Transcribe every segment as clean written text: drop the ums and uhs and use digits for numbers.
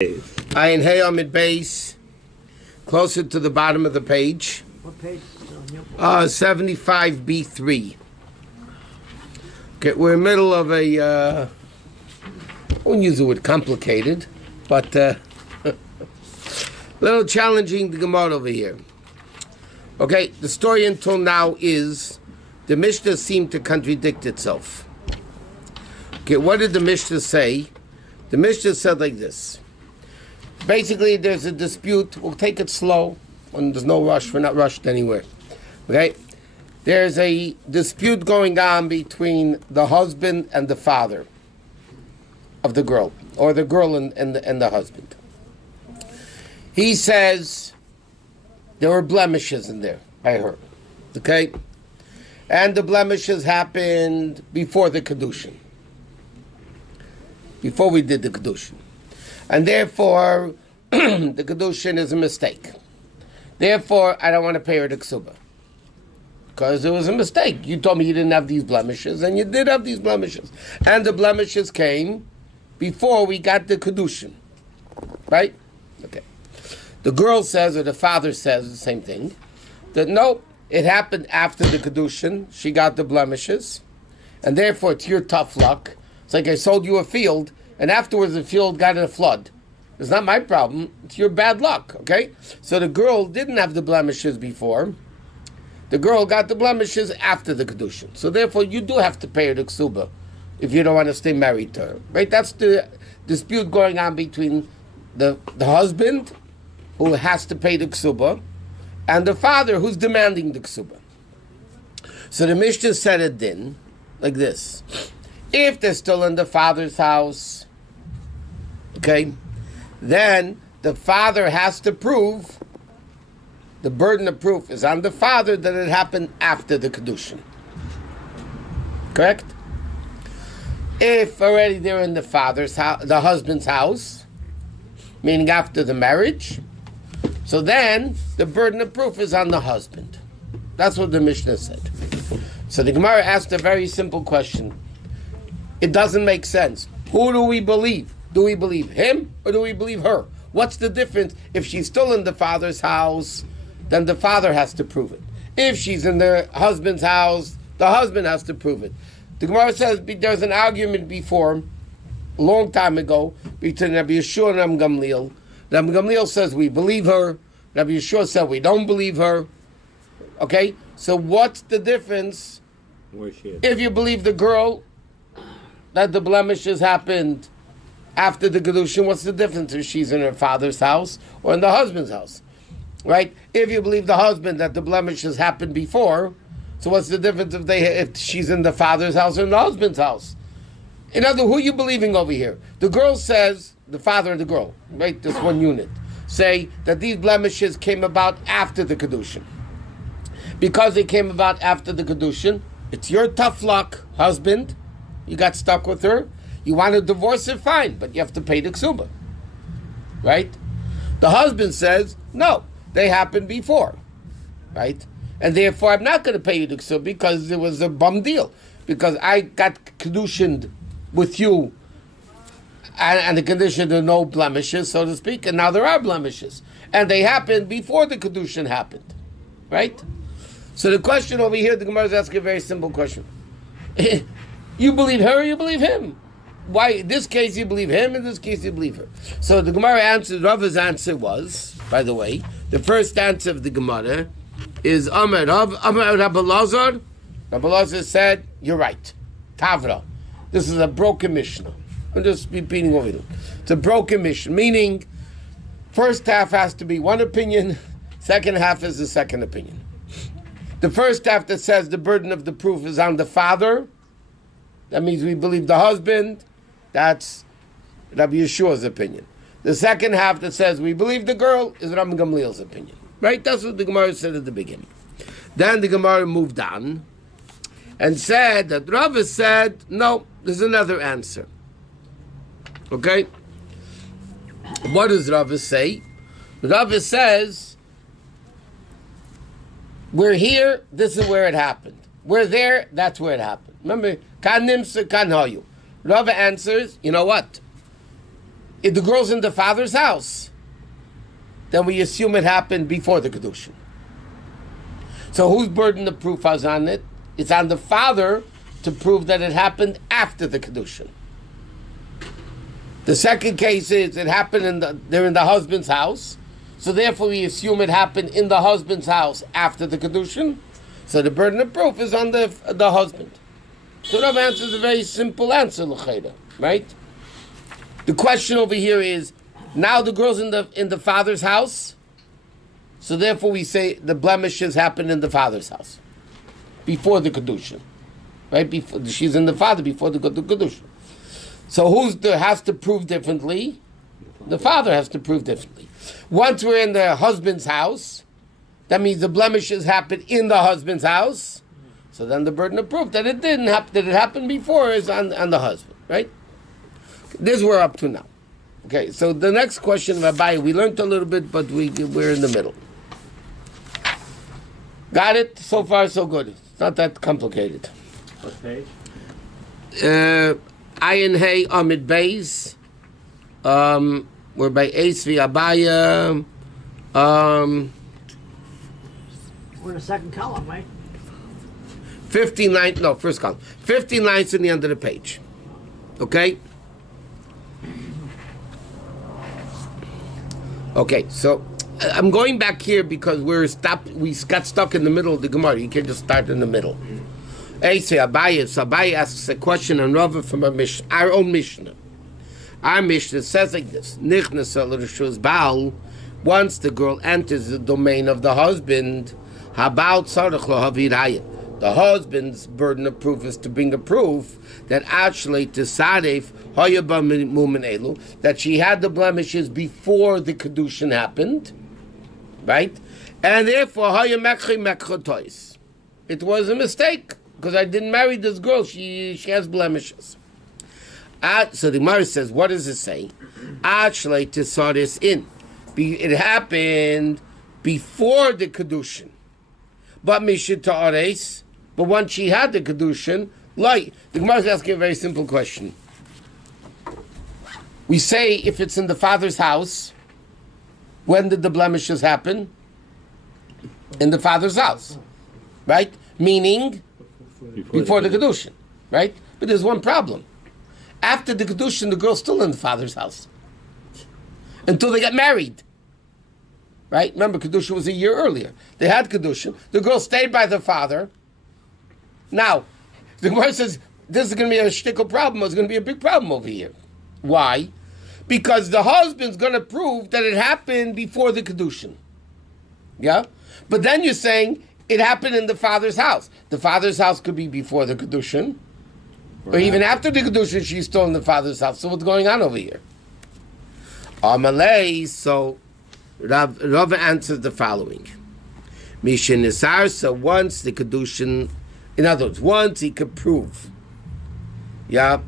Ayin Hey Amid Base, closer to the bottom of the page. What page? 75B3. Okay, we're in the middle of a, I wouldn't use the word complicated, but a little challenging the Gemara over here. Okay, the story until now is the Mishnah seemed to contradict itself. Okay, what did the Mishnah say? The Mishnah said like this. Basically, there's a dispute. We'll take it slow. When there's no rush, we're not rushed anywhere. Okay? There's a dispute going on between the husband and the father of the girl, or the girl and the husband. He says there were blemishes in there, I heard. Okay? And the blemishes happened before the Kedushin. Before we did the Kedushin. And therefore, the Kedushin is a mistake. Therefore, I don't want to pay her the Kesubos. Because it was a mistake. You told me you didn't have these blemishes, and you did have these blemishes. And the blemishes came before we got the Kedushin. Right? Okay. The girl says, or the father says the same thing, that no, it happened after the Kedushin. She got the blemishes. And therefore, it's your tough luck. It's like I sold you a field, and afterwards the field got in a flood. It's not my problem. It's your bad luck, okay? So the girl didn't have the blemishes before. The girl got the blemishes after the Kedushin. So therefore, you do have to pay her the Kesubos if you don't want to stay married to her, right? That's the dispute going on between the husband, who has to pay the Kesubos, and the father, who's demanding the Kesubos. So the Mishnah said it then, like this. If they're still in the father's house, okay, then the father has to prove, the burden of proof is on the father that it happened after the Kedushin. Correct? If already they're in the father's house, the husband's house, meaning after the marriage, so then the burden of proof is on the husband. That's what the Mishnah said. So the Gemara asked a very simple question. It doesn't make sense. Who do we believe? Do we believe him or do we believe her? What's the difference? If she's still in the father's house, then the father has to prove it. If she's in the husband's house, the husband has to prove it. The Gemara says there's an argument before, a long time ago, between Rabbi Yeshua and Rabbi Gamliel. Rabbi Gamliel says we believe her. Rabbi Yeshua said we don't believe her. Okay? So what's the difference if you believe the girl that the blemishes happened after the Kedushin? What's the difference if she's in her father's house or in the husband's house? Right? If you believe the husband that the blemishes happened before, so what's the difference if she's in the father's house or in the husband's house? In other words, who are you believing over here? The girl says, the father and the girl, right? This one unit, say that these blemishes came about after the Kedushin. Because they came about after the Kedushin, it's your tough luck, husband. You got stuck with her. You want to divorce her, fine, but you have to pay the Kesubos. Right? The husband says, no, they happened before. Right? And therefore, I'm not going to pay you the Kesubos because it was a bum deal. Because I got Kedushined with you and the condition there are no blemishes, so to speak, and now there are blemishes. And they happened before the Kedushin happened. Right? So the question over here, the Gemara is asking a very simple question. You believe her or you believe him? Why, in this case you believe him, in this case you believe her. So the Gemara answered, Rav's answer was, by the way, the first answer of the Gemara is Amar Rabbi Lazar. Rabbi Lazar said, you're right. Tavra. This is a broken Mishnah. I'm just repeating over it. It's a broken Mishnah, meaning first half has to be one opinion, second half is the second opinion. The first half that says the burden of the proof is on the father, that means we believe the husband. That's Rabbi Yeshua's opinion. The second half that says we believe the girl is Rabbi Gamliel's opinion. Right? That's what the Gemara said at the beginning. Then the Gemara moved on and said that Rabbi said, no, there's another answer. Okay? What does Rabbi say? Rabbi says, we're here, this is where it happened. We're there, that's where it happened. Remember, kan nimsa kan hayu. Rava answers, you know what? If the girl's in the father's house, then we assume it happened before the Kedushin. So whose burden of proof is on it? It's on the father to prove that it happened after the Kedushin. The second case is it happened they're in the husband's house, so therefore we assume it happened in the husband's house after the Kedushin. So the burden of proof is on the husband. So Rav answers a very simple answer, l'chayda, right? The question over here is, now the girl's in the father's house, so therefore we say the blemishes happened in the father's house, before the Kedushin, right? Before she's in the father, before the Kedushin. So has to prove differently? The father has to prove differently. Once we're in the husband's house, that means the blemishes happened in the husband's house. So then the burden of proof that it didn't happen, that it happened before, is on the husband, right? This we're up to now. Okay, so the next question, Rabbi, we learned a little bit, but we're in the middle. Got it? So far, so good. It's not that complicated. What page? Ayin Hey Amid Beis. We're by Esvi Abaya. We're in the second column, right? 59, no, first column. 15 lines in the end of the page. Okay? Okay, so I'm going back here because we got stuck in the middle of the Gemara. You can't just start in the middle. Abaye asks a question on Rava from our own Mishnah. Our Mishnah says like this: Baal, once the girl enters the domain of the husband, the husband's burden of proof is to bring a proof that actually that she had the blemishes before the Kedushin happened, right? And therefore, it was a mistake, because I didn't marry this girl. She has blemishes. So the Gemara says, what does it say? Actually, to saw this in. It happened before the Kedushin. But Mishit Ta'ares, but once she had the Kedushin, like, the Gemara is asking a very simple question. We say if it's in the father's house, when did the blemishes happen? In the father's house, right? Meaning, before the Kedushin, right? But there's one problem. After the Kedushin, the girl's still in the father's house. Until they get married. Right? Remember, Kedushin was a year earlier. They had Kedushin. The girl stayed by the father. Now, the Gemara says, this is going to be a shtickle problem. It's going to be a big problem over here. Why? Because the husband's going to prove that it happened before the Kedushin. Yeah? But then you're saying it happened in the father's house. The father's house could be before the Kedushin. Or even after the Kedushin, she's still in the father's house. So what's going on over here? Amalei, so Rav answers the following. Mishin Nisar, so once the Kedushin, in other words, once he could prove, that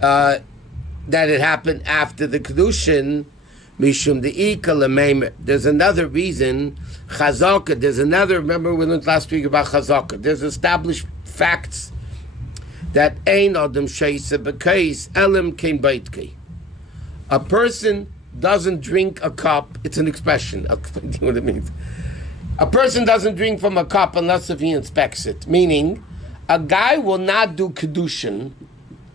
it happened after the Kedushin, Mishum De'ika Lemeimer. There's another reason, Chazaka, remember we learned last week about Chazaka. There's established facts that Ein Adam Sheisa B'Kais Elim Kein Beitkei. A person doesn't drink a cup, it's an expression, I'll explain to you what it means. A person doesn't drink from a cup unless if he inspects it. Meaning, a guy will not do Kedushin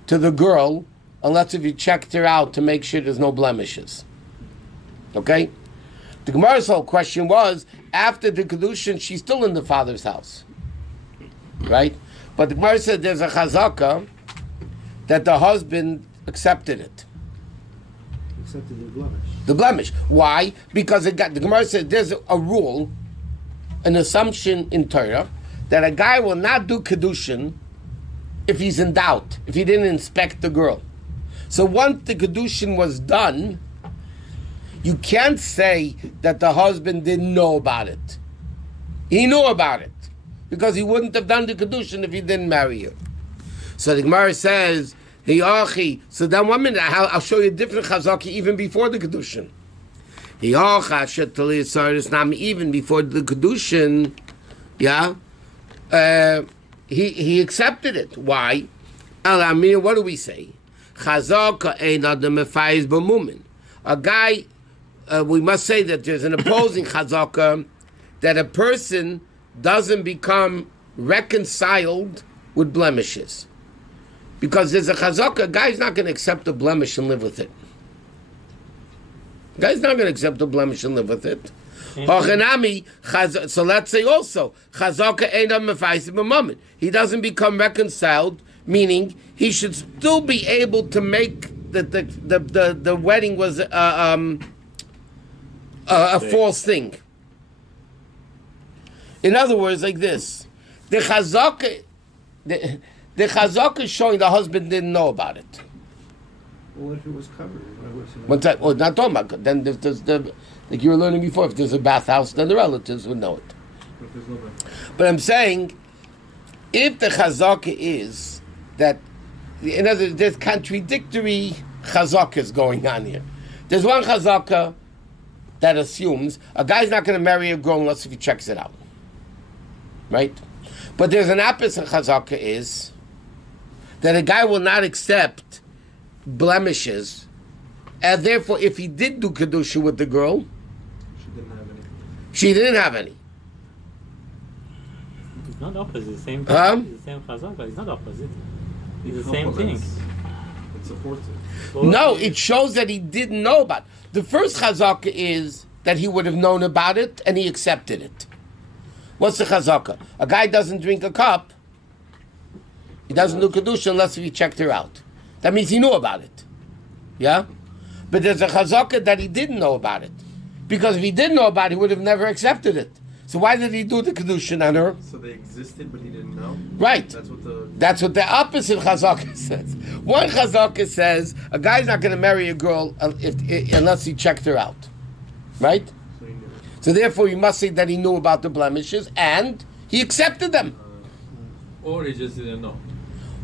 to the girl unless if he checked her out to make sure there's no blemishes. Okay? The Gemara's whole question was, after the Kedushin, she's still in the father's house. Right? But the Gemara said there's a chazaka that the husband accepted it. Accepted the blemish. The blemish. Why? Because the Gemara said there's a rule, an assumption in Torah, that a guy will not do Kedushin if he's in doubt, if he didn't inspect the girl. So once the Kedushin was done, you can't say that the husband didn't know about it. He knew about it, because he wouldn't have done the Kedushin if he didn't marry her. So the Gemara says, Hey, Achi. So then 1 minute, I'll show you a different chazaki even before the Kedushin. Even before the Kedushin, he accepted it. Why? What do we say? Chazaka ein adam mefayz b'mumin. A guy, we must say that there's an opposing chazaka, that a person doesn't become reconciled with blemishes. Because there's a chazaka, a guy's not going to accept a blemish and live with it. A guy's not going to accept a blemish and live with it. So let's say also, chazaka ein adam mefayz b'mumin. He doesn't become reconciled, meaning he should still be able to make the wedding was a false thing. In other words, like this, the chazaka is showing the husband didn't know about it. Well, if it was covered, One time, not talking about. Then if there's like you were learning before, if there's a bathhouse, then the relatives would know it. But if there's no bathhouse. But I'm saying, if the chazaka is that, in other words, there's contradictory chazakas going on here. There's one chazaka that assumes a guy's not going to marry a girl unless if he checks it out, right? But there's an opposite chazaka is that a guy will not accept blemishes, and therefore, if he did do kedusha with the girl, She didn't have any. It's not opposite. It's the same. Huh? It's the same chazaka. It's not opposite. It's It the same thing. complements. It supports it. Well, No, it shows that he didn't know about it. The first chazaka is that he would have known about it and he accepted it. What's the chazaka? A guy doesn't drink a cup. He doesn't do kedusha unless he checked her out. That means he knew about it. Yeah? But there's a chazaka that he didn't know about it. Because if he didn't know about it, he would have never accepted it. So why did he do the kedusha on her? So they existed, but he didn't know. Right. That's what the opposite chazaka says. One chazaka says a guy's not going to marry a girl unless he checked her out. Right? So he knew. So therefore, you must say that he knew about the blemishes and he accepted them. Or he just didn't know.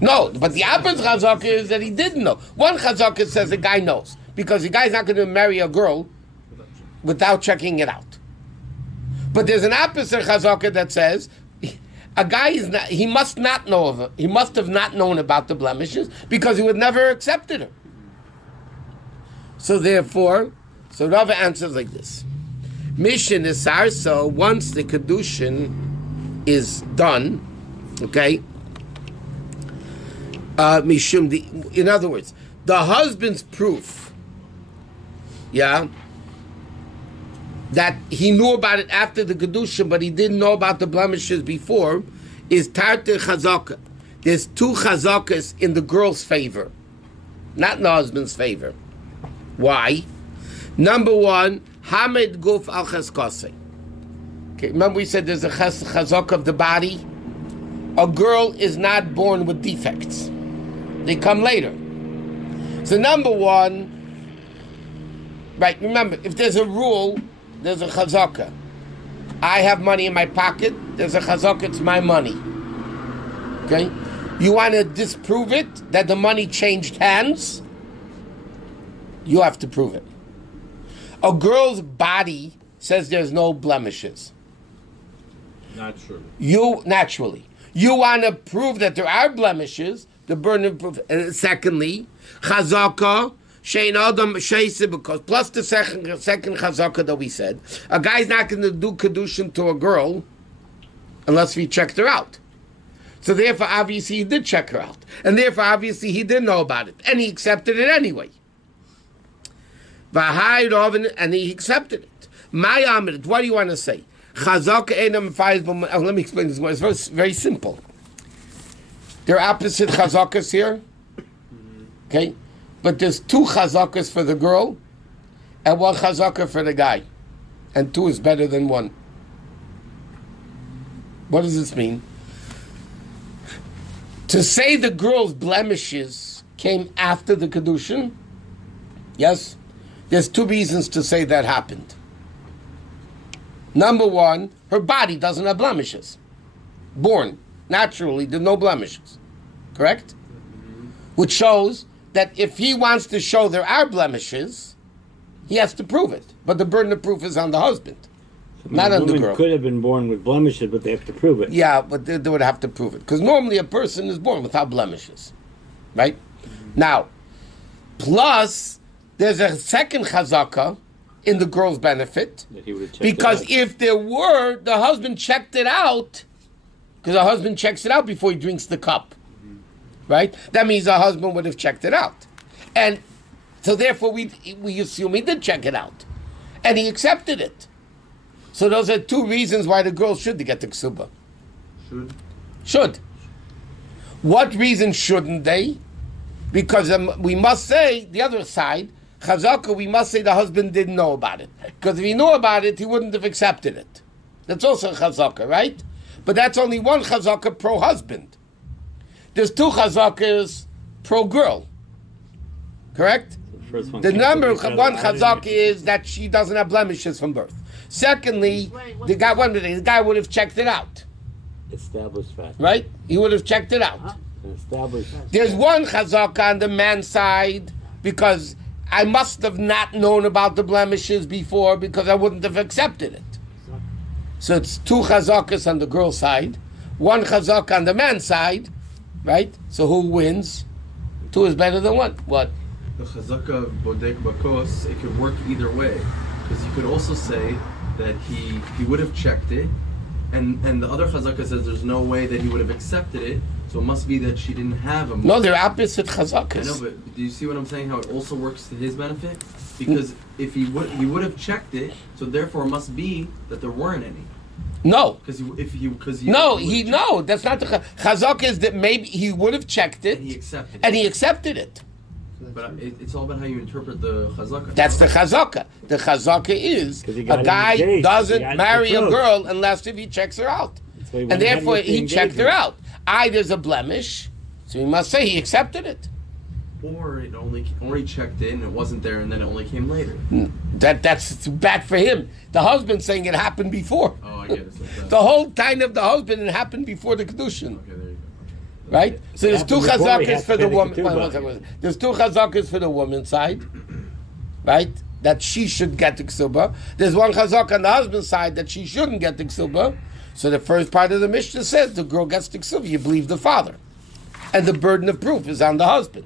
No, but the opposite chazaka is that he didn't know. One chazaka says the guy knows because the guy's not going to marry a girl without checking it out. But there's an opposite chazaka that says a guy is not. He must not know of it. He must have not known about the blemishes because he would never accepted her. So therefore, so Rava answers like this: Mission is sarso. Once the kedushin is done, okay. Mishum. In other words, the husband's proof, yeah, that he knew about it after the kedusha, but he didn't know about the blemishes before, is tarter chazaka. There's two chazakas in the girl's favor, not in the husband's favor. Why? Number one, Hamed Guf al Cheskase. Okay, remember we said there's a chazaka of the body. A girl is not born with defects; they come later. So number one, right? Remember, if there's a rule, there's a chazaka. I have money in my pocket. There's a chazaka. It's my money. Okay, you want to disprove it that the money changed hands? You have to prove it. A girl's body says there's no blemishes. Naturally. You want to prove that there are blemishes. The burden of proof. Secondly, chazaka. Shein Adam Sheise, because plus the second chazaka that we said, a guy's not going to do kedushin to a girl unless we checked her out. So therefore, obviously, he did check her out, and therefore, obviously, he didn't know about it, and he accepted it anyway. And he accepted it. My Amrit, what do you want to say? Chazaka enam faiz. Let me explain this. It's very, very simple. There are opposite chazakas here. Okay. But there's two chazakas for the girl and one chazaka for the guy. And two is better than one. What does this mean? To say the girl's blemishes came after the kedushin, yes, there's two reasons to say that happened. Number one, her body doesn't have blemishes. Born, naturally, there's no blemishes. Correct? Which shows that if he wants to show there are blemishes, he has to prove it. But the burden of proof is on the husband, not on the girl. Could have been born with blemishes, but they have to prove it. Yeah, but they would have to prove it. Because normally a person is born without blemishes. Right? Now, Plus, there's a second chazaka in the girl's benefit, That he would have checked because it out. if there were, the husband checked it out, because the husband checks it out before he drinks the cup, right? That means the husband would have checked it out. And so therefore we assume he did check it out. And he accepted it. So those are two reasons why the girl should get the ksuba. Should. What reason shouldn't they? Because we must say, the other side, chazaka, we must say the husband didn't know about it. Because if he knew about it, he wouldn't have accepted it. That's also chazaka, right? But that's only one chazaka pro-husband. There's two chazakas pro-girl. Correct? First one The came number from one because chazaka is that she doesn't have blemishes from birth. Secondly, the guy would have checked it out, established fact. right? He would have checked it out. An established. There's one chazaka on the man's side because I must have not known about the blemishes before because I wouldn't have accepted it. So it's two chazakas on the girl's side, one chazaka on the man's side, right? So who wins? Two is better than one. What? The chazaka bodek bakos, it could work either way, because you could also say that he would have checked it, and the other chazaka says there's no way that he would have accepted it, so it must be that she didn't have a. No, they're opposite I chazakas. know, but do you see what I'm saying? How it also works to his benefit, because if he would have checked it, so therefore it must be that there weren't any. No. Because That's not the chazaka. Is that maybe he would have checked it and he accepted it. and he accepted it. But it's all about how you interpret the chazaka. That's the chazaka. The chazaka is 'Cause he got a guy engaged. He doesn't got marry a betrothed. girl unless if he checks her out, That's why he and went ahead therefore with the he checked her engagement. out. There's a blemish, so we must say he accepted it. Or it only checked in, it wasn't there, and then it only came later. That's bad for him. The husband saying it happened before. Oh, I get it. It's like that. The whole time of the husband, it happened before the kedushin. Okay, there you go. Right? So there's two happened before he chazakas had for to the pay the woman. ketubah. One second. There's two chazakas for the woman's side, right? That she should get the ksuba. There's one chazak on the husband's side that she shouldn't get the ksuba. So the first part of the Mishnah says the girl gets the ksuba. You believe the father, and the burden of proof is on the husband.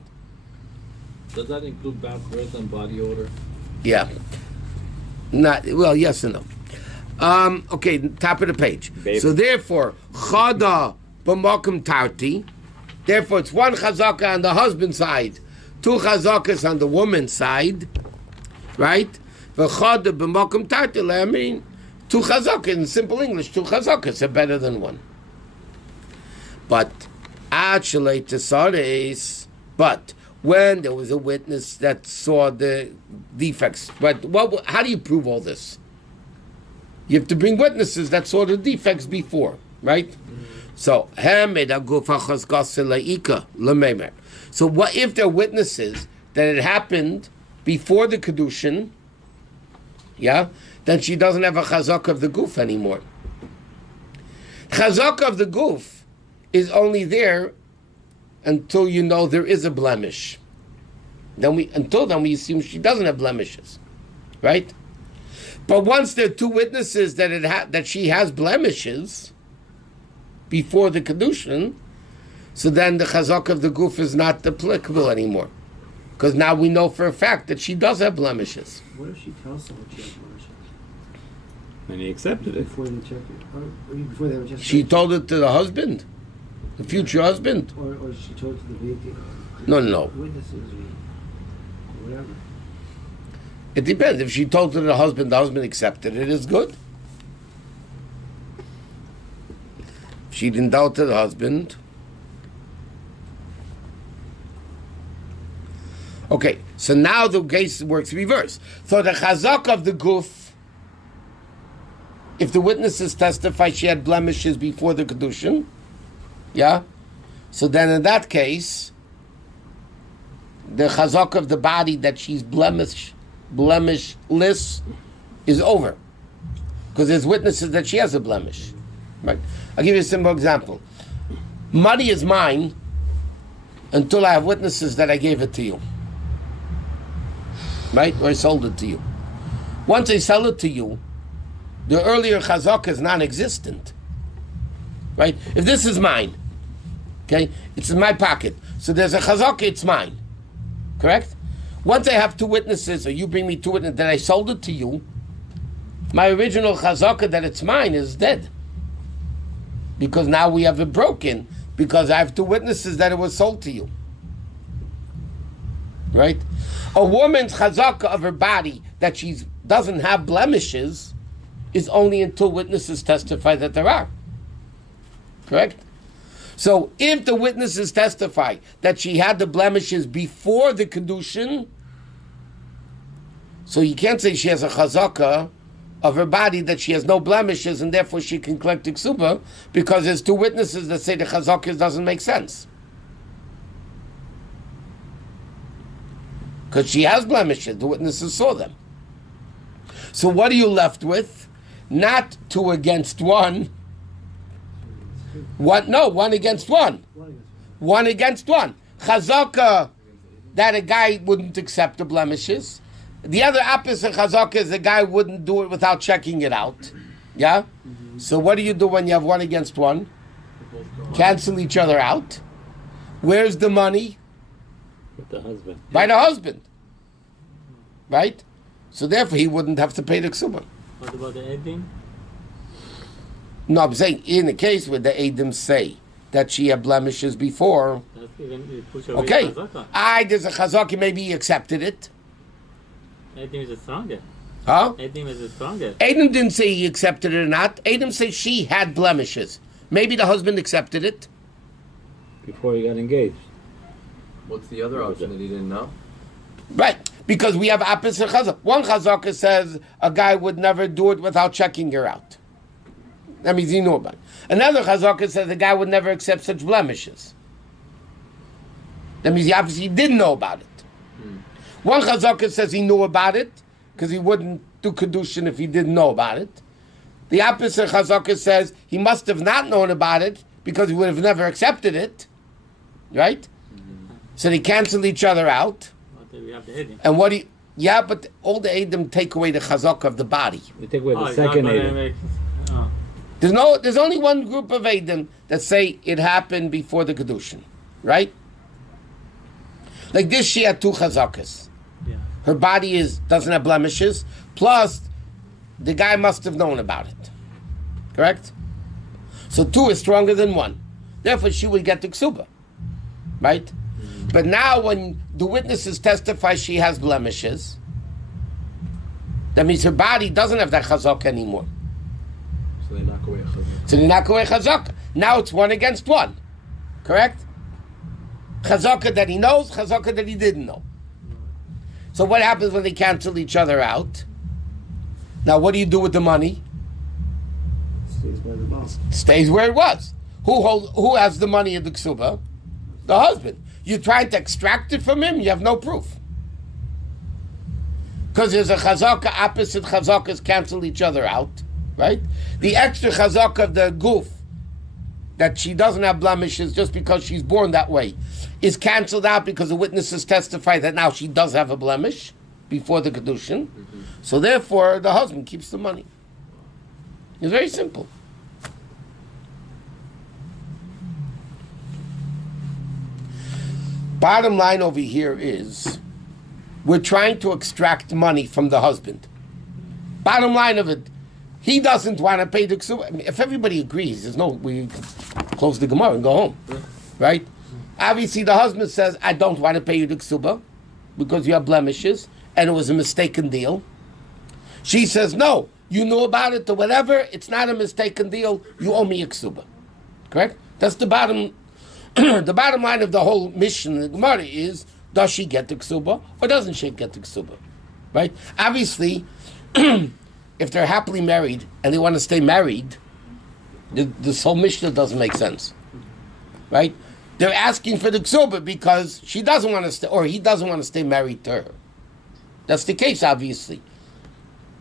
Does that include bad breath and body odor? Yeah. Not well. Yes and no. Okay, top of the page. Baby. So therefore, chada b'makom tarti. Therefore, it's one chazaka on the husband's side, two chazakas on the woman's side, right? V'chada b'makom tarti. I mean, two chazakas in simple English. Two chazakas are better than one. But actually, but when there was a witness that saw the defects, but how do you prove all this? You have to bring witnesses that saw the defects before, right? So, so what if there are witnesses that it happened before the kedushin? Yeah, then she doesn't have a chazak of the goof anymore. Chazak of the goof is only there until you know there is a blemish. Until then we assume she doesn't have blemishes, right? But once there are two witnesses that she has blemishes before the kedushin, so then the chazak of the goof is not applicable anymore, because now we know for a fact that she does have blemishes. What if she tells someone she has blemishes And he accepted it. before they check it? Or before they were just She told it to the husband, the future husband. or she told it to the victim. No. Witnesses or whatever. It depends. If she told it to the husband accepted it, it's good. If she didn't tell it to the husband. Okay, so now the case works reverse. So the chazak of the goof, if the witnesses testify she had blemishes before the kedushin, yeah, so then in that case, the chazak of the body that she's blemishless is over, because there's witnesses that she has a blemish. Right? I'll give you a simple example. Money is mine until I have witnesses that I gave it to you. Right? Or I sold it to you. Once I sell it to you, the earlier chazak is non-existent. Right? If this is mine, okay, it's in my pocket. So there's a chazak, it's mine. Correct? Once I have two witnesses, or you bring me two witnesses that I sold it to you, my original chazaka that it's mine is dead. Because now we have it broken, because I have two witnesses that it was sold to you. Right? A woman's chazaka of her body that she doesn't have blemishes is only until witnesses testify that there are. Correct? So if the witnesses testify that she had the blemishes before the kedushin, so you can't say she has a chazaka of her body that she has no blemishes and therefore she can collect the ksuba, because there's two witnesses that say the chazaka doesn't make sense. Because she has blemishes, the witnesses saw them. So what are you left with? Not 2 against 1. What? No, 1 against 1. 1 against 1. Chazaka that a guy wouldn't accept the blemishes. The other opposite chazaka is the guy wouldn't do it without checking it out. Yeah? So what do you do when you have 1 against 1? Cancel each other out. Where's the money? With the husband. By the husband. Right? So therefore he wouldn't have to pay the ksuba. What about the edim? No, I'm saying in the case where the Edim say that she had blemishes before, That's even you push away okay, chazaka. there's a chazaka, maybe he accepted it. Edim is stronger. Huh? Edim is stronger. Adam didn't say he accepted it or not. Adam said she had blemishes. Maybe the husband accepted it. Before he got engaged. What's the other option that he didn't know? Right. Because we have opposite chazaka. One chazaka says a guy would never do it without checking her out. That means he knew about it. Another chazaka says the guy would never accept such blemishes. That means he obviously didn't know about it. One chazaka says he knew about it because he wouldn't do kedushin if he didn't know about it. The opposite chazaka says he must have not known about it because he would have never accepted it. Right? So they cancel each other out. But we have the edim. And what do you... Yeah, but all the Edom take away the chazaka of the body. We take away the it's not second gonna Edim. make- oh. There's only one group of Edom that say it happened before the kedushin, right? Like this, she had 2 chazakas. Yeah. Her body doesn't have blemishes. Plus, the guy must have known about it. Correct? So 2 is stronger than 1. Therefore, she would get the ksuba, right? But now, when the witnesses testify she has blemishes, that means her body doesn't have that chazaka anymore. So they knock away a chazaka. So they knock away chazaka. Now it's 1 against 1. Correct? Chazaka that he knows, chazaka that he didn't know. So what happens when they cancel each other out? Now what do you do with the money? Stays by the boss. Stays where it was. Who has the money in the ksuba? The husband. You're trying to extract it from him, you have no proof. Because there's a chazaka, opposite chazakas cancel each other out, right? The extra chazaka of the goof, that she doesn't have blemishes just because she's born that way, is canceled out because the witnesses testify that now she does have a blemish before the kedushin. So therefore, the husband keeps the money. It's very simple. Bottom line over here is, we're trying to extract money from the husband. Bottom line of it, he doesn't want to pay the ksuba. I mean, if everybody agrees, we close the Gemara and go home, right? Obviously, the husband says, I don't want to pay you the ksuba because you have blemishes and it was a mistaken deal. She says, no, you knew about it or whatever, it's not a mistaken deal, you owe me a ksuba. Correct? That's the bottom the bottom line of the whole mission in the Gemara is, does she get the ksuba or doesn't she get the ksuba? Right? Obviously, if they're happily married and they want to stay married, this whole mission doesn't make sense. Right? They're asking for the ksuba because she doesn't want to stay, or he doesn't want to stay married to her. That's the case, obviously.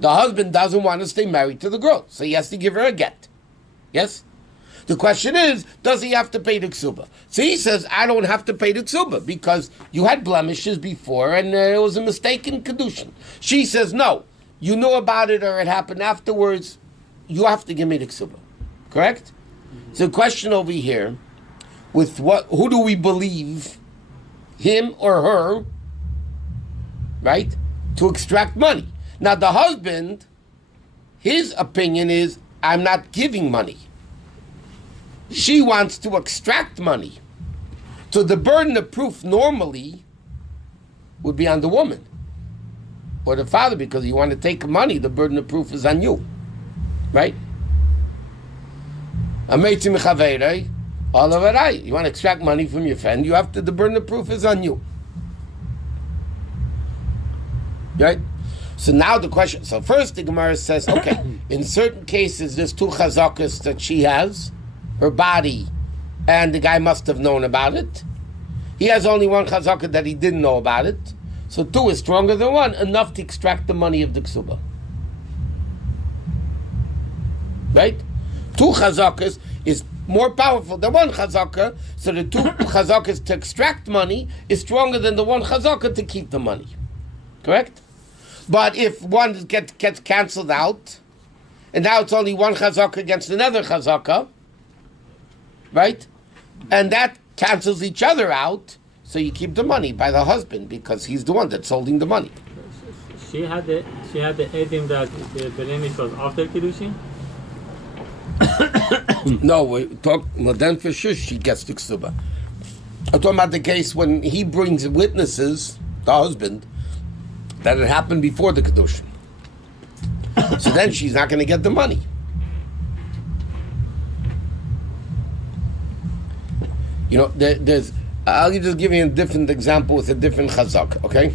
The husband doesn't want to stay married to the girl, so he has to give her a get. Yes? The question is, does he have to pay the ksuba? So he says, I don't have to pay the ksuba because you had blemishes before and it was a mistake in kedushin. She says, no, you knew about it or it happened afterwards, you have to give me the ksuba. Correct? So the question over here, who do we believe, him or her? right? To extract money. Now the husband, his opinion is, I'm not giving money. She wants to extract money. So the burden of proof normally would be on the woman or the father, because you want to take money, the burden of proof is on you, right? You want to extract money from your friend, the burden of proof is on you. Right? So now the question, so first the Gemara says, okay, in certain cases there's two chazakas that she has, her body, and the guy must have known about it. He has only one chazaka that he didn't know about it. So two is stronger than one, enough to extract the money of the ksuba. Right? Two chazakas is more powerful than one chazaka, so the two chazakas to extract money is stronger than the one chazaka to keep the money. Correct? But if one gets cancelled out, and now it's only one chazaka against another chazaka, right? And that cancels each other out, so you keep the money by the husband because he's the one that's holding the money. She had the edim that the Benemish was after Kiddushin? No, well then for sure she gets the ksuba. I'm talking about the case when he brings witnesses, the husband, that it happened before the Kedushin. So then she's not going to get the money. You know, I'll just give you a different example with a different chazak, okay?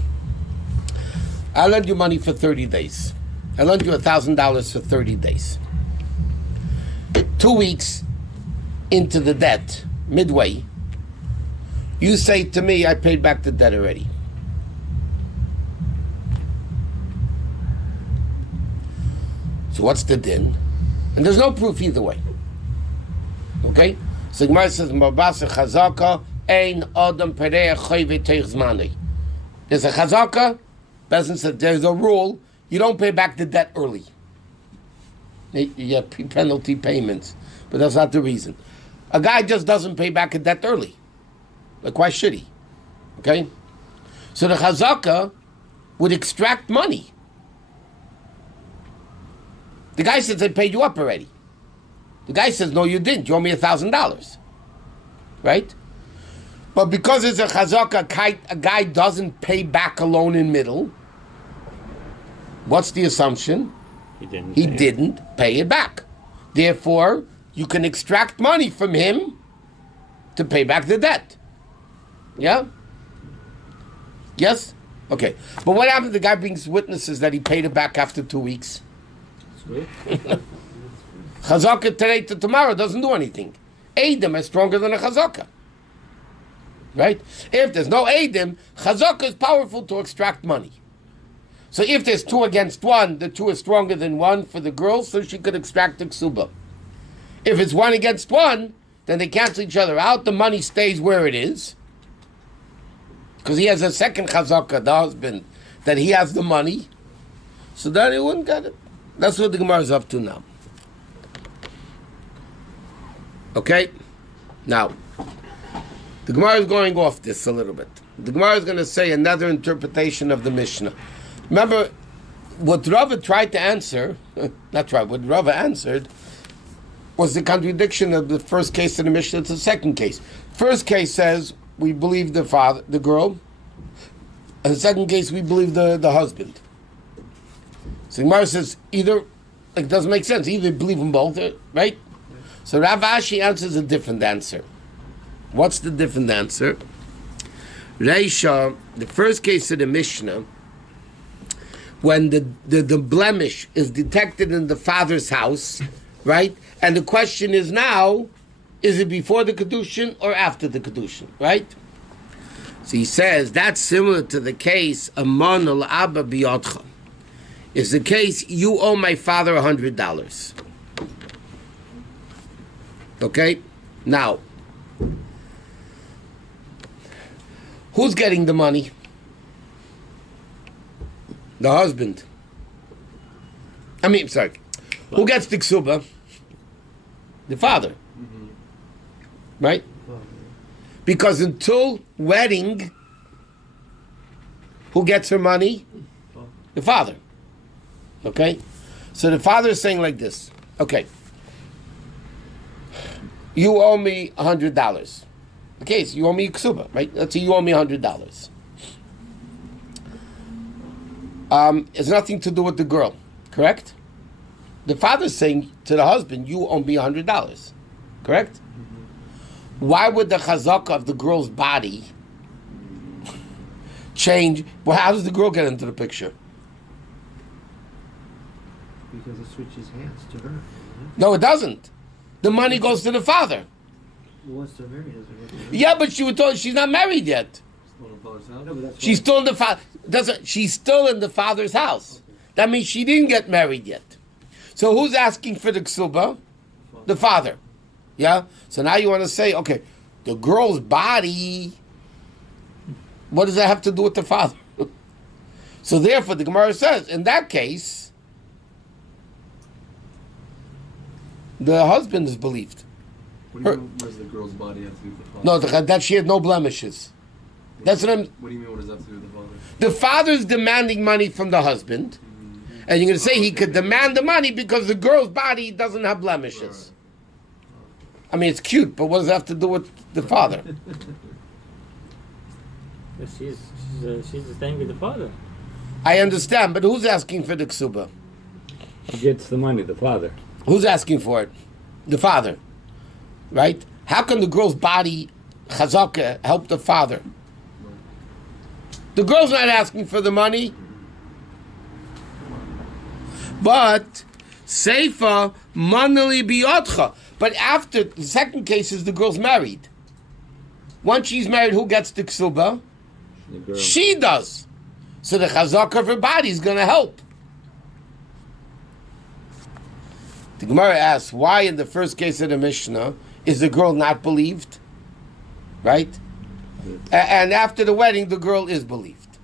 I lend you money for 30 days. I lend you $1,000 for 30 days. 2 weeks into the debt, midway, you say to me, I paid back the debt already. So what's the din? And there's no proof either way. Okay? So Gemara says, Mabasa chazaka, ein adam pereh chayve teich zmanei. There's a chazaka, Bezin said there's a rule, you don't pay back the debt early. You have penalty payments, but that's not the reason. A guy just doesn't pay back a debt early. Like, why should he? Okay? So the chazaka would extract money. The guy says, I paid you up already. The guy says, no, you didn't. You owe me $1,000. Right? But because it's a chazaka, a guy doesn't pay back a loan in middle. What's the assumption? He didn't pay it back. Therefore, you can extract money from him to pay back the debt. Yeah? Yes? Okay. But what happens if the guy brings witnesses that he paid it back after 2 weeks? Chazaka today to tomorrow doesn't do anything. Eidim is stronger than a chazaka. Right? If there's no eidim, chazaka is powerful to extract money. So if there's 2 against 1, the 2 is stronger than 1 for the girl, so she could extract the ksuba. If it's 1 against 1, then they cancel each other out, the money stays where it is. Because he has a second chazaka, the husband, that he has the money. So then he wouldn't get it. That's what the Gemara is up to now. Okay? Now, the Gemara is going off this a little bit. The Gemara is going to say another interpretation of the Mishnah. Remember, what Rava tried to answer, what Rava answered, was the contradiction of the first case of the Mishnah to the second case. First case says, we believe the father, the girl, and the second case, we believe the husband. So Gemara says, either, it doesn't make sense, either believe them both, right? So Rav Ashi answers a different answer. What's the different answer? Reisha, the first case of the Mishnah, when the blemish is detected in the father's house, right? And the question is now, is it before the Kedushin or after the Kedushin, right? So he says, that's similar to the case, Amon al Abba biyotcha. It's the case, you owe my father $100. Okay? Now, who's getting the money? The husband. Who gets the ksuba? The father. Mm-hmm. Right? Because until wedding, Who gets her money? The father. Okay? So the father is saying like this. Okay. You owe me $100. Okay, so you owe me ksuba, right? Let's say you owe me $100. It's nothing to do with the girl, correct? The father's saying to the husband, you owe me $100, correct? Mm-hmm. Why would the chazaka of the girl's body change? Well, how does the girl get into the picture? Because it switches hands to her. No, it doesn't. The money goes to the father. What's the married husband? Yeah, but she was told she's not married yet. She's still in the she's still in the father's house. That means she didn't get married yet. So who's asking for the ksuba? The father. Yeah? So now you want to say, okay, the girl's body, what does that have to do with the father? So therefore, the Gemara says, in that case, the husband is believed. What do you mean, what does the girl's body have to do with the father? No, that she had no blemishes. That's what I'm... What do you mean, what does that have to do with the father? The father's demanding money from the husband, and you're going to say he could demand the money because the girl's body doesn't have blemishes. I mean, it's cute, but what does that have to do with the father? She's staying with the father. I understand, but who's asking for the ksuba? Who gets the money? The father. Who's asking for it? The father. Right? How can the girl's body, chazaka, help the father? The girl's not asking for the money. But, seifa manali biyotcha. But after, the second case is the girl's married. Once she's married, who gets the ksuba? The girl. She does. So the chazaka of her body is going to help. The Gemara asks, why in the first case of the Mishnah is the girl not believed? Right? And after the wedding, the girl is believed.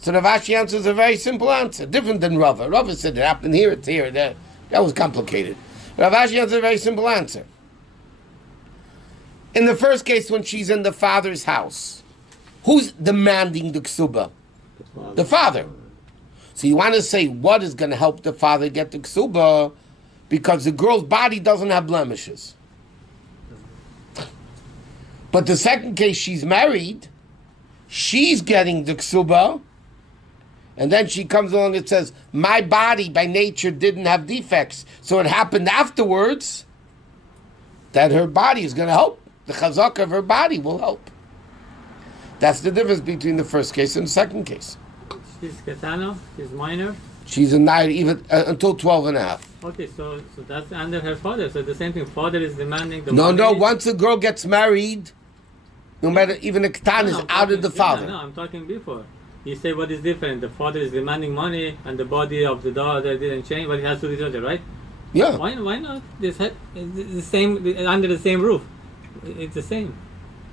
So the Rashi answers a very simple answer, different than Rava. Rava said it happened here, it's here, there. That was complicated. But Rashi answers a very simple answer. In the first case, when she's in the father's house, who's demanding the ksuba? The father. So you want to say, what is going to help the father get the ksuba? Because the girl's body doesn't have blemishes. But the second case, she's married, she's getting the ksuba, and then she comes along and says, my body by nature didn't have defects, so it happened afterwards that her body is going to help. The chazaka of her body will help. That's the difference between the first case and the second case. She's katana, she's minor. She's a night even until 12 and a half. Okay, so that's under her father. So the same thing, father is demanding the No, money. once a girl gets married, no matter, even a katan is out of the father. No, I'm talking before. You say what is different? The father is demanding money, and the body of the daughter didn't change, but it has to do with each other, right? Yeah. Why not? It's the same under the same roof. It's the same.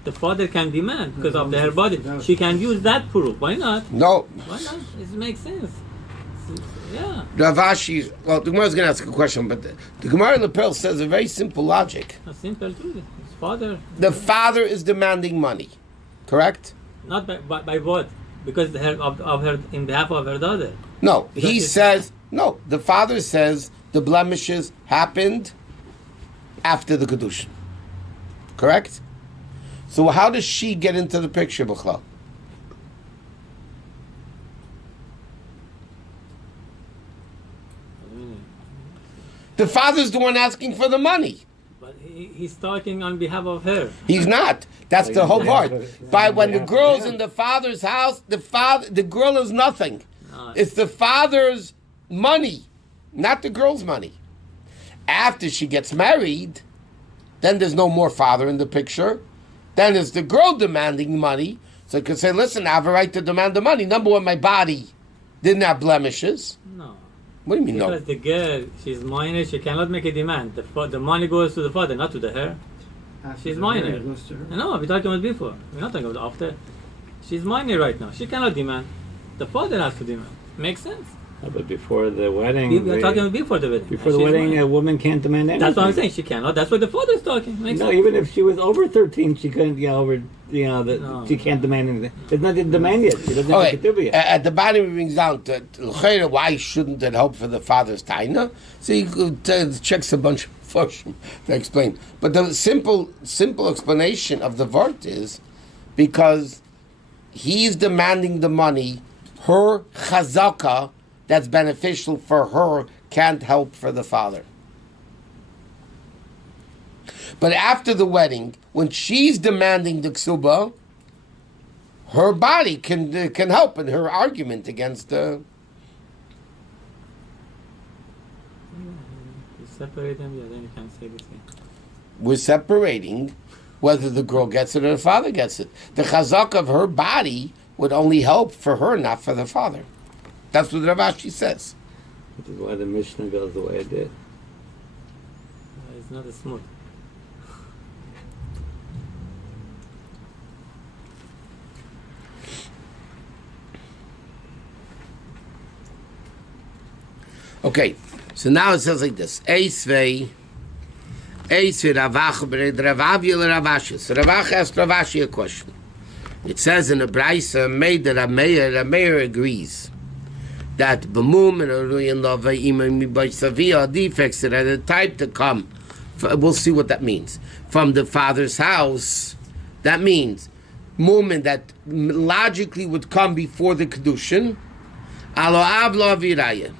The father can demand because of her body. She can use that proof. Why not? No. Why not? It makes sense. Yeah. Rav Ashi, well, the Gemara is going to ask a question, but the Gemara in the Pearl says a very simple logic. A simple truth. His father. The father is demanding money, correct? Not by what? Because of her in behalf of her daughter. No, he says, no, the father says the blemishes happened after the Kedushin. Correct? So how does she get into the picture, B'chlal? The father's the one asking for the money. But he's talking on behalf of her. He's not. That's the whole part. But when the girl's in the father's house, the girl is nothing. No. It's the father's money, not the girl's money. After she gets married, then there's no more father in the picture. Then it's the girl demanding money. So you can say, listen, I have a right to demand the money. Number one, my body didn't have blemishes. No. What do you mean, Because no? the girl, she's minor, she cannot make a demand. The money goes to the father, not to the her. She's minor. No, we're talking about before. We're not talking about after. She's minor right now. She cannot demand. The father has to demand. Makes sense. But before the wedding, We're talking before the wedding. before the She's wedding, minor. a woman can't demand anything. That's what I'm saying. She cannot. That's what the father is talking. Makes No, sense. even if she was over 13, she couldn't. She can't demand anything. There's nothing to demand yet. She doesn't have a ketubah yet. At the bottom, it brings down to why shouldn't it help for the father's taina? So he checks a bunch of farshim to explain. But the simple explanation of the vart is because he's demanding the money. Her chazaka that's beneficial for her can't help for the father. But after the wedding, when she's demanding the ksuba, her body can help in her argument against the. You separate them, yeah, then you can't say the same. We're separating whether the girl gets it or the father gets it. The chazak of her body would only help for her, not for the father. That's what Rav Ashi says. Which is why the Mishnah goes the way it did. It's not as smooth. Okay, so now it says like this: Eisvei Ravach b'red Ravav Rav Ashi. So Ravach asked Rav Ashi a question. It says in the Braisa, made that a mayor agrees that b'mum and aruyin lava imam mibaysavia defects that are the type to come. We'll see what that means. From the father's house, that means mum that logically would come before the kedushin. Alo av lo aviraya.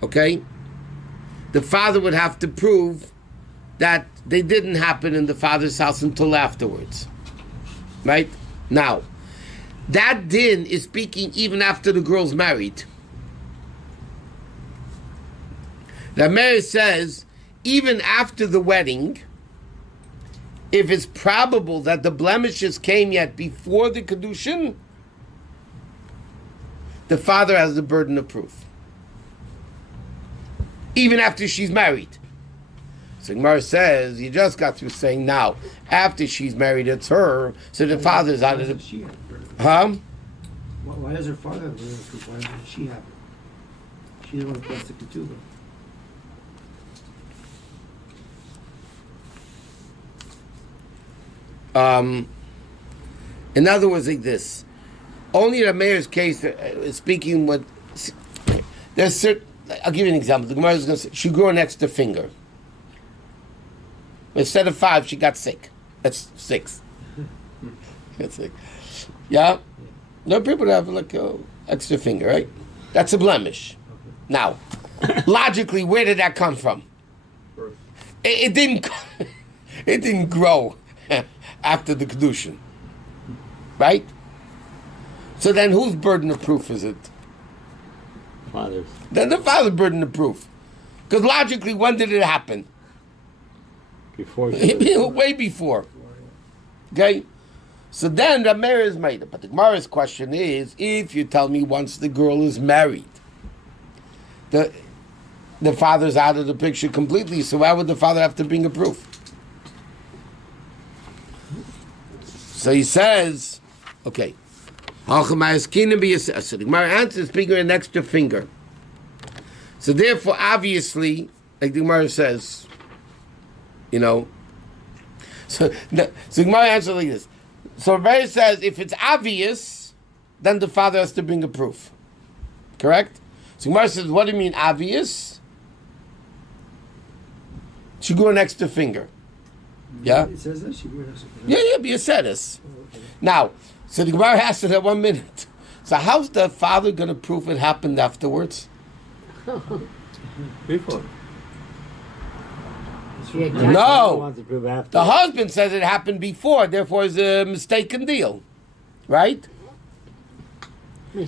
Okay, the father would have to prove that they didn't happen in the father's house until afterwards, right? Now, that din is speaking even after the girl's married. The Mary says, even after the wedding, if it's probable that the blemishes came yet before the kedushin, the father has the burden of proof. Even after she's married. So Gemara says, you just got through saying now, after she's married, it's her, so the father's out of the... She have it? Huh? Why does her father have it? Why doesn't she have it? She's the one who plus the ketubah. In other words, like this. Only the mayor's case, speaking with... There's certain... I'll give you an example. The Gemara is going to say, she grew an extra finger. Instead of 5, she got sick. That's 6. That's 6. Yeah? No people have like an extra finger, right? That's a blemish. Now, logically, where did that come from? Birth. It didn't. It didn't grow after the kedushin, right? So then, whose burden of proof is it? Fathers. Then the father's burden of proof, because logically, when did it happen? Before. Way before. Okay. So then the Gemara is made up. But the Gemara's question is, if you tell me once the girl is married, the father's out of the picture completely, so why would the father have to bring a proof? So he says, okay. So the Gemara answers, finger an extra finger. So therefore, obviously, like the Gemara says, so the Gemara answers like this. So Rabbi says, if it's obvious, then the father has to bring a proof. Correct? So Gemara says, what do you mean obvious? She grew an extra finger. Yeah? It says that she grew an extra finger. Yeah, be a sedis. Now, so the Gemara has to have 1 minute. So how's the father going to prove it happened afterwards? Before. No. To prove after. The husband says it happened before, therefore it's a mistaken deal. Right?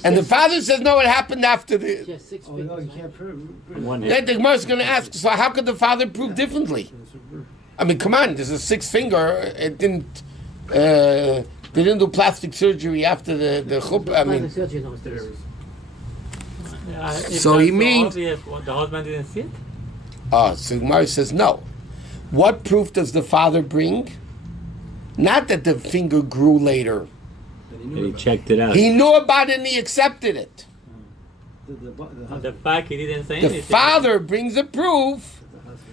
And the father says, no, it happened after the... She has 6 fingers. Oh, no, you can't prove. One Then hit. the Gemara is going to ask, so how could the father prove differently? I mean, come on, there's a 6 finger. It didn't... they didn't do plastic surgery after the chuppah. I mean... So he means... The husband didn't see it? So Gemara says, no. What proof does the father bring? Not that the finger grew later. And he checked it out. He knew about it and he accepted it. The husband. fact he didn't say The anything. father brings a proof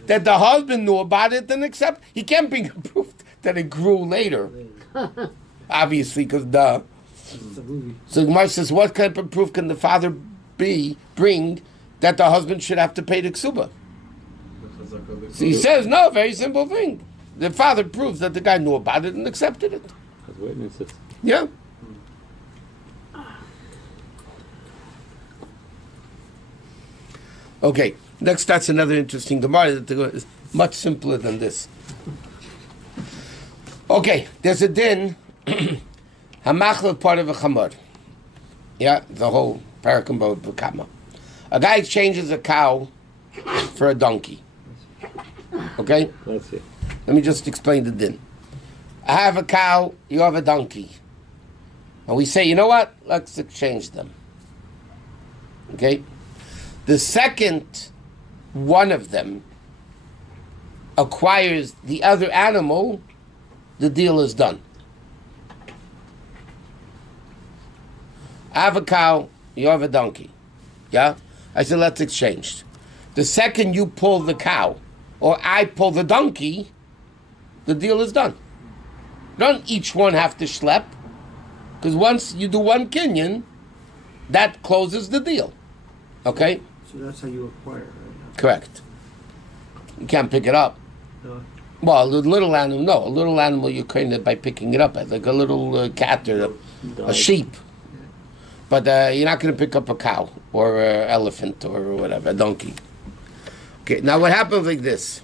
that the husband knew about it and accept. He can't bring a proof that it grew later. Obviously, because duh. It's a movie. So Gemara says, what kind of proof can the father bring that the husband should have to pay the ksuba? So he says, no, very simple thing. The father proves that the guy knew about it and accepted it. As witnesses. Yeah. Okay, next that's another interesting Gemara that is much simpler than this. Okay, there's a din, hamachlet part of a chamor. Yeah, the whole parakim b'kama. A guy exchanges a cow for a donkey. Okay? That's it. Let me just explain the din. I have a cow, you have a donkey. And we say, you know what? Let's exchange them. Okay? The second one of them acquires the other animal, the deal is done. I have a cow, you have a donkey. Yeah? I said, let's exchange. The second you pull the cow, or I pull the donkey, the deal is done. Don't each one have to schlep, because once you do one kinyan, that closes the deal. Okay? So that's how you acquire, right? Correct. You can't pick it up. No. Well, a little animal, no. A little animal you kind of by picking it up, like a little cat or a sheep. But you're not going to pick up a cow or an elephant or whatever, a donkey. Okay, now what happens like this?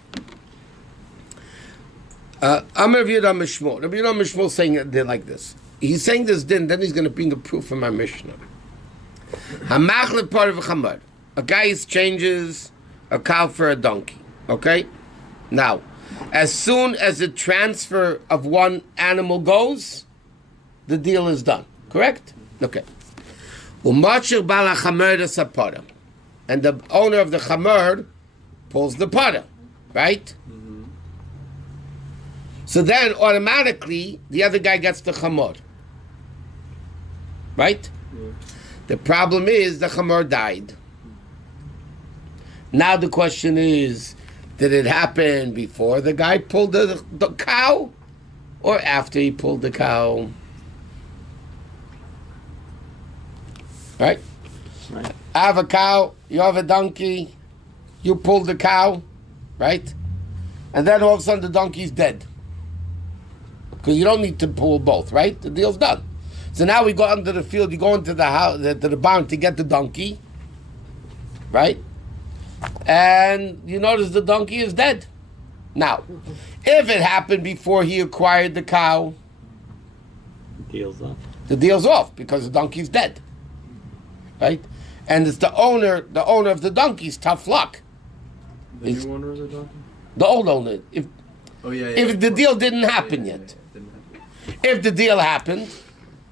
Amar Rav Yehuda Mishmor. Rabbi Yehuda Mishmor saying a din like this. He's saying this din, then he's going to bring a proof from our Mishnah. Hamachlet part of a chamar. A guy exchanges a cow for a donkey. Okay? Now, as soon as the transfer of one animal goes, the deal is done. Correct? Okay. Umachir bala chamar da sapara. And the owner of the chamar pulls the para. Right? Mm-hmm. So then, automatically, the other guy gets the chamar. Right? Yeah. The problem is the chamar died. Now the question is, did it happen before the guy pulled the cow or after he pulled the cow? Right? I have a cow, you have a donkey, you pull the cow, right? And then all of a sudden the donkey's dead. Because you don't need to pull both, right? The deal's done. So now we go under the field, you go into the house, to the barn to get the donkey, right? And you notice the donkey is dead. Now, if it happened before he acquired the cow, Deal's off. the deal's off because the donkey's dead, right? And it's the owner of the donkey's tough luck. The new owner of the donkey? The old owner. If the deal didn't happen yet. Didn't happen. If the deal happened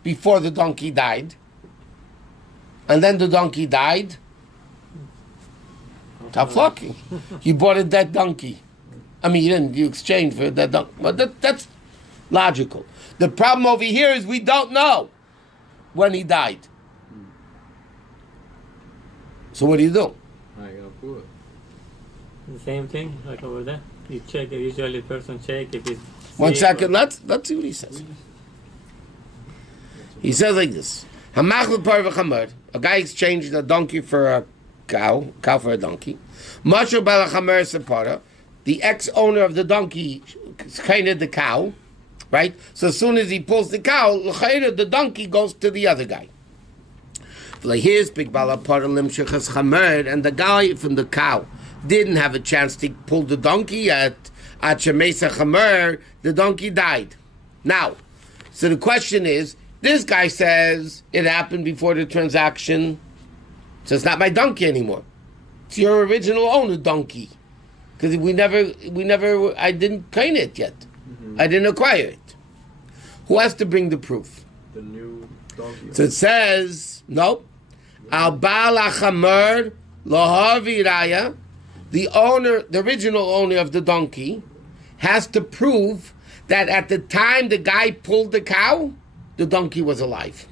before the donkey died, and then the donkey died, tough luck. You bought a dead donkey. I mean, you didn't. You exchanged for a dead donkey. But that's logical. The problem over here is we don't know when he died. So what do you do? I gotta prove it. The same thing, like over there. You check, usually person check if it's... 1 second, let's see what he says. He says like this. A guy exchanged a donkey for a cow for a donkey. The ex-owner of the donkey traded the cow, right? So as soon as he pulls the cow, the donkey goes to the other guy. Here's big bala and the guy from the cow didn't have a chance to pull the donkey at Shemesa Chamer. The donkey died. Now, so the question is, this guy says it happened before the transaction, so it's not my donkey anymore. It's your original owner donkey, because I didn't claim it yet. Mm-hmm. I didn't acquire it. Who has to bring the proof? The new donkey. So it says, no. Al Baal HaChamer Lahavi Raya, the original owner of the donkey, has to prove that at the time the guy pulled the cow, the donkey was alive.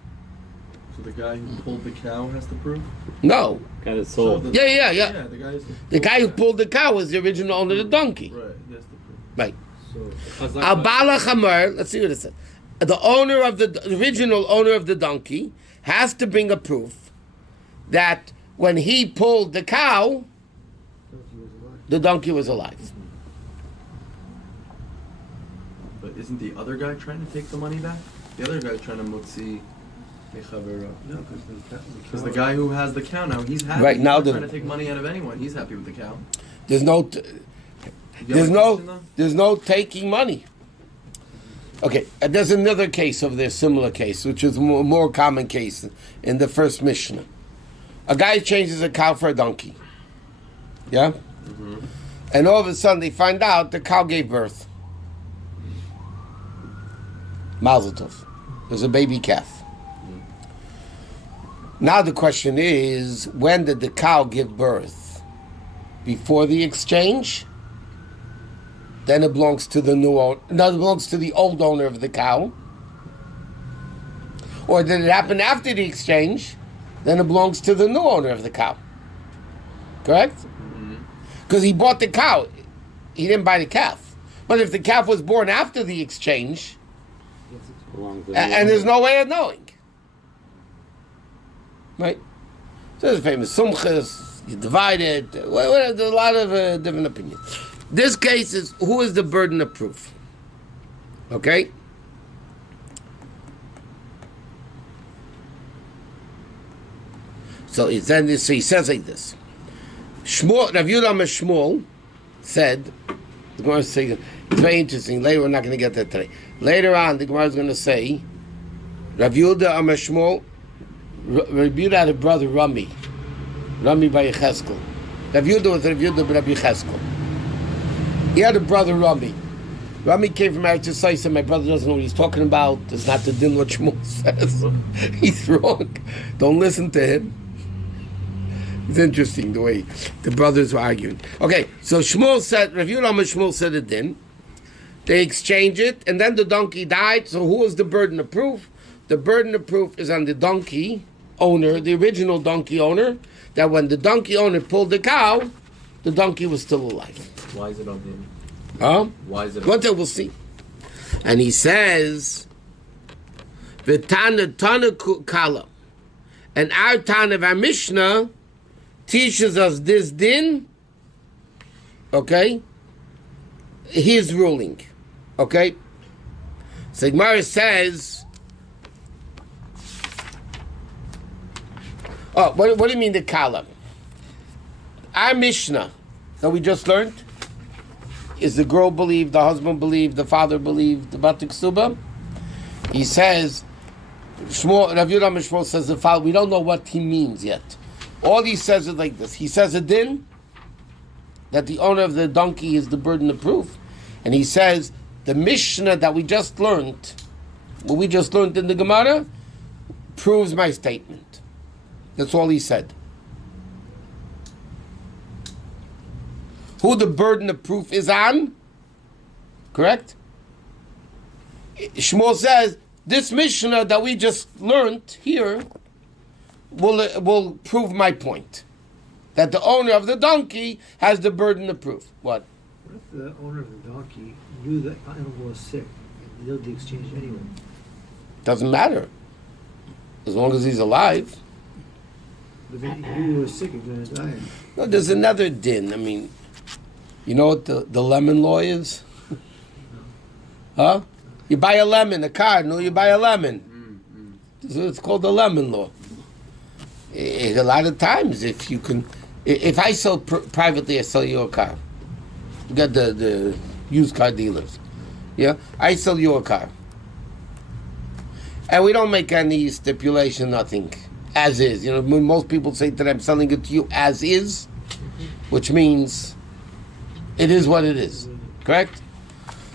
So the guy who pulled the cow has to prove? No. Got it sold. Yeah. Yeah, the guy, The guy who pulled the cow was the original owner of the donkey. Right, he has to prove. Right. So, Al Bala Chamar, let's see what it says. The owner of the original owner of the donkey has to bring a proof that when he pulled the cow, the donkey was alive. But isn't the other guy trying to take the money back? The other guy's trying to mutzi mechavera. No, Because the guy who has the cow now, he's happy. Right, now He's not the- trying to take money out of anyone. He's happy with the cow. There's no, You have a question, though? there's no taking money. Okay, there's another case of this similar case, which is a more common case in the first Mishnah. A guy changes a cow for a donkey. Yeah? And all of a sudden they find out the cow gave birth. Mazel tov. There's a baby calf. Now the question is, when did the cow give birth? Before the exchange? Then it belongs to the new owner. No, it belongs to the old owner of the cow. Or did it happen after the exchange? Then it belongs to the new owner of the cow. Correct? Because he bought the cow. He didn't buy the calf. But if the calf was born after the exchange, and there's no way of knowing. Right? So there's famous sumchas, you divide it, there's a lot of different opinions. This case is, who is the burden of proof? Okay? So he says like this. Shmuel, Rav Yehuda Shmuel said, the Gemara is saying, it's very interesting. Later, we're not going to get that today. Later on, the Gemara is going to say, Rav Yehuda Shmuel, Rav Yehuda had a brother, Rami by Yecheskel. Rav Yehuda was Rav Yehuda by Rabbi Yecheskel. He had a brother, Rami. Rami came from Eretz Yisrael, and my brother doesn't know what he's talking about. It's not the din what Shmuel says. He's wrong. Don't listen to him. It's interesting the way the brothers were arguing. Okay, so Shmuel said, Rav Yehuda Shmuel said it then. They exchange it, and then the donkey died. So who was the burden of proof? The burden of proof is on the donkey owner, the original donkey owner, that when the donkey owner pulled the cow, the donkey was still alive. why is it on him? Huh? Why is it One day we'll see. And he says, V'tana tana kala. And our Tana of our Mishnah teaches us this din, okay? His ruling, okay? So Gemara says, oh, what do you mean the kala? Our Mishnah that we just learned, is the girl believed, the husband believed, the father believed, the Bat Kesubos? He says, Rav Yehuda Shmuel says the father, we don't know what he means yet. All he says is like this. He says a din, that the owner of the donkey is the burden of proof. And he says, the Mishnah that we just learned, what we just learned in the Gemara, proves my statement. That's all he said. Who the burden of proof is on? Correct? Shmuel says, this Mishnah that we just learned here will prove my point. That the owner of the donkey has the burden of proof. What? What if the owner of the donkey knew that animal was sick and did the exchange anyway? Doesn't matter. As long as he's alive. But then he knew he was sick and going to die. No, there's another din. I mean, you know what the lemon law is? Huh? You buy a lemon, a car, no, you buy a lemon. So it's called the lemon law. A lot of times, if I sell privately, I sell you a car. You got the used car dealers. Yeah? I sell you a car. And we don't make any stipulation, nothing. As is. You know, most people say that I'm selling it to you as is, which means it is what it is. Correct?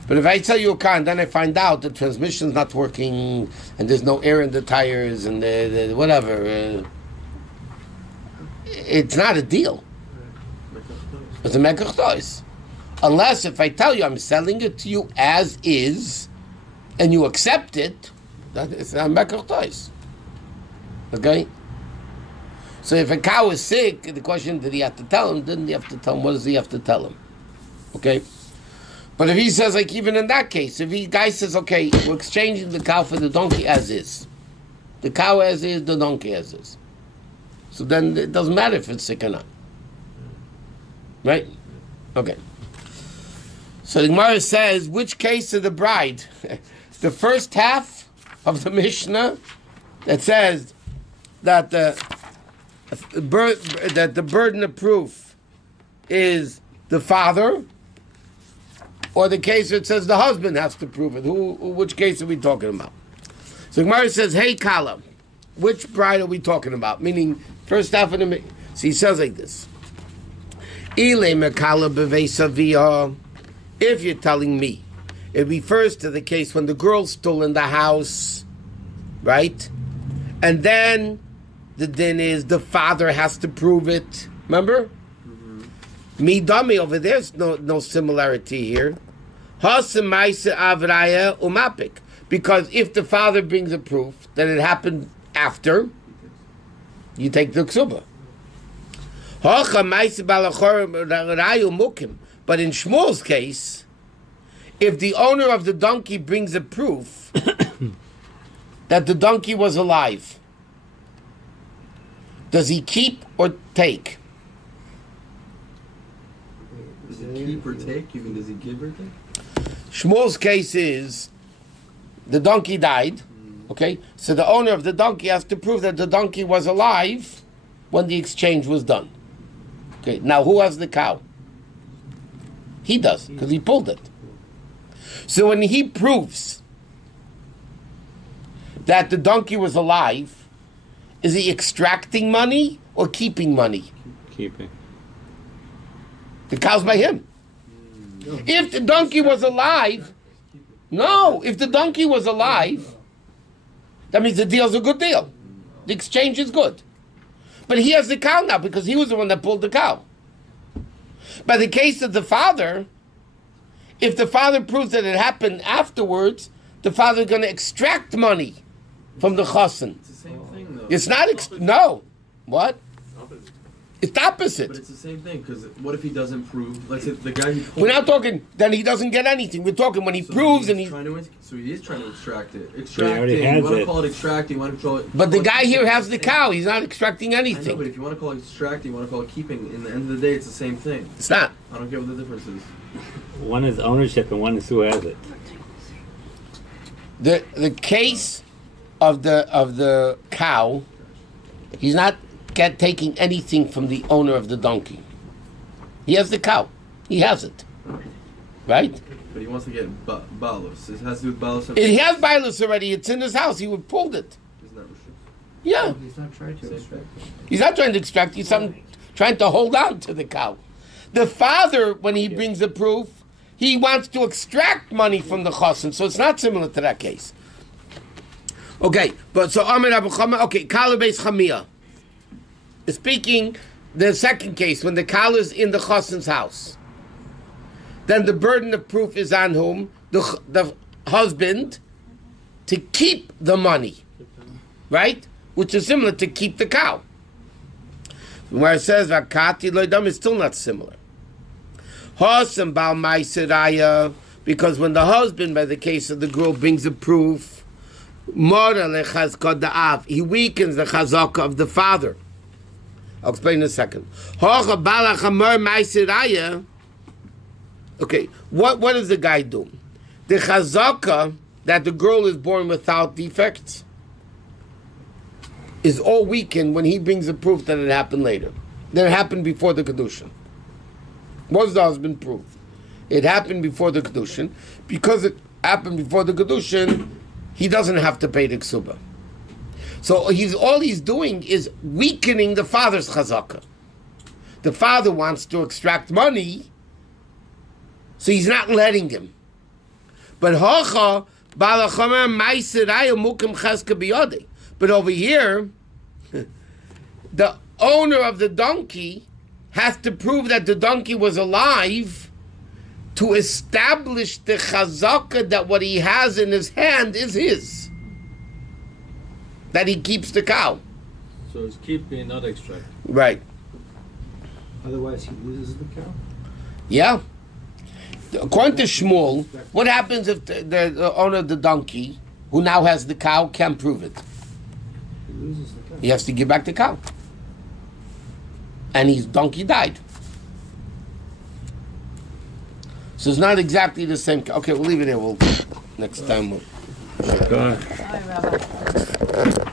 But if I sell you a car and then I find out the transmission's not working and there's no air in the tires and the whatever, it's not a deal. It's a mekach tois. Unless if I tell you I'm selling it to you as is and you accept it, that is a mekach tois. Okay? So if a cow is sick, the question, did he have to tell him? Didn't he have to tell him? What does he have to tell him? Okay? But if he says, like, even in that case, if the guy says, okay, we're exchanging the cow for the donkey as is. The cow as is, the donkey as is. So then it doesn't matter if it's sick or not. Right? Okay. So the Gemara says, which case of the bride? The first half of the Mishnah that says that the burden of proof is the father, or the case that says the husband has to prove it. Which case are we talking about? So Gemara says, hey Kala, which bride are we talking about? Meaning, first half of the... So he says like this. Ile mekala b'veisaviyah. If you're telling me, it refers to the case when the girl's still in the house, right? And then the din is the father has to prove it. Remember? Me dummy over there's no similarity here. Because if the father brings a proof that it happened after, you take the ksuba. But in Shmuel's case, if the owner of the donkey brings a proof that the donkey was alive, does he keep or take? Does he keep or take? You mean, does he give or take? Shmuel's case is the donkey died, okay? So the owner of the donkey has to prove that the donkey was alive when the exchange was done. Okay, now who has the cow? He does, because he pulled it. So when he proves that the donkey was alive, is he extracting money or keeping money? Keeping. The cow's by him. If the donkey was alive, if the donkey was alive, that means the deal's a good deal. The exchange is good. But he has the cow now because he was the one that pulled the cow. By the case of the father, if the father proves that it happened afterwards, the father is going to extract money from the chassan. It's the same thing, though. It's not, no. What? It's the opposite. But it's the same thing, because what if he doesn't prove? Let's say the guy who pulled We're not talking, then he doesn't get anything. We're talking when he proves and he... So he is trying to extract it. already Extracting, has you want to it. call it extracting, you want to call it... But the guy here has the cow. He's not extracting I know, anything. but if you want to call it extracting, you want to call it keeping, in the end of the day, it's the same thing. It's not. I don't get what the difference is. One is ownership and one is who has it. The case of the cow, he's not taking anything from the owner of the donkey. He has the cow. He has it. Right? But he wants to get balus. It has to do with balus. He has bilus already. It's in his house. He would pulled it. Isn't that restricted? Yeah. He's not trying to Same extract. thing. He's not trying to extract. He's trying to hold on to the cow. The father, when he brings the proof, he wants to extract money from the chassan. So it's not similar to that case. Okay, but so Amir Abu Chama, okay, Kala Beis Chamia. Speaking the second case, when the Kala is in the chassan's house, then the burden of proof is on whom? The husband to keep the money, right? Which is similar to keep the cow. Where it says Vakati Loidam is still not similar. Hosam Bal Maisiraya, because when the husband, by the case of the girl, brings a proof, Mora lechazkod da'av, he weakens the chazaka of the father. I'll explain in a second. Hocha balach hamor maisiraya. Okay, what does the guy do? The chazaka that the girl is born without defects is all weakened when he brings the proof that it happened later. That it happened before the kedushin. What does the husband prove? It happened before the kedushin. Because it happened before the kedushin, he doesn't have to pay the ksuba. So all he's doing is weakening the father's chazaka. The father wants to extract money, so he's not letting him. But hocha balachamer ma'isiraya mukim cheska biyode. But over here, the owner of the donkey has to prove that the donkey was alive to establish the chazaka that what he has in his hand is his. That he keeps the cow. So it's keeping, not extract. Right. Otherwise, he loses the cow. Yeah. According to Shmuel, what happens if the owner of the donkey, who now has the cow, can't prove it? He loses the cow. He has to give back the cow. And his donkey died. So it's not exactly the same. Okay, we'll leave it here. Next time we'll. God. Hi, Rabbi.